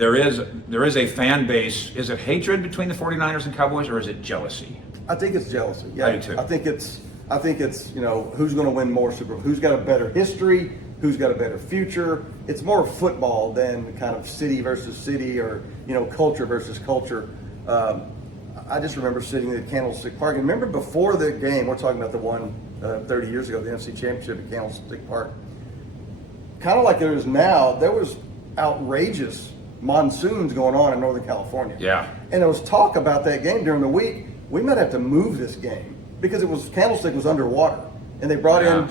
there is a fan base. Is it hatred between the 49ers and Cowboys, or is it jealousy? I think it's jealousy. Yeah, I do too. I think it's who's going to win more Super Bowl, who's got a better history, who's got a better future. It's more football than kind of city versus city or culture versus culture. I just remember sitting at Candlestick Park, and remember before the game, we're talking about the one 30 years ago, the NFC Championship at Candlestick Park. Kind of like there is now, there was outrageous monsoons going on in Northern California. Yeah. And there was talk about that game during the week. We might have to move this game because Candlestick was underwater, and they brought in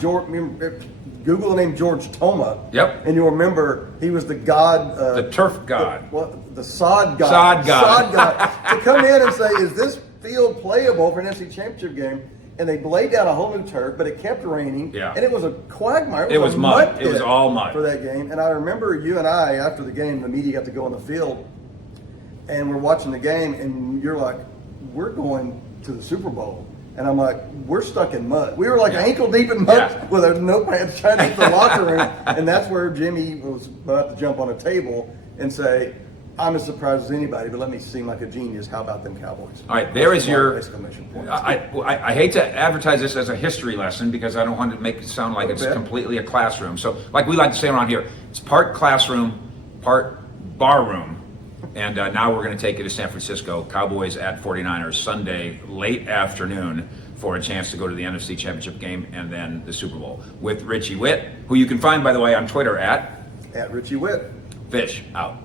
Google the name George Toma. Yep. And you'll remember he was the god, the turf god, the sod god, sod god, to come in and say, "Is this field playable for an NFC Championship game?" And they laid down a whole new turf, but it kept raining. Yeah. And it was a quagmire. It was a mud. pit It was all mud for that game. And I remember you and I, after the game, the media got to go on the field, and we're watching the game, and you're like, "We're going to the Super Bowl." And I'm like, "We're stuck in mud." We were like ankle deep in mud with our notepads trying to get to the locker room. And that's where Jimmy was about to jump on a table and say, "I'm as surprised as anybody, but let me seem like a genius. How about them Cowboys?" All right, there is your exclamation point. I hate to advertise this as a history lesson because I don't want to make it sound like it's completely a classroom. So, like we like to say around here, it's part classroom, part bar room. And now we're going to take you to San Francisco, Cowboys at 49ers, Sunday, late afternoon, for a chance to go to the NFC Championship game and then the Super Bowl with Richie Witt, who you can find, by the way, on Twitter at Richie Witt. Fish out.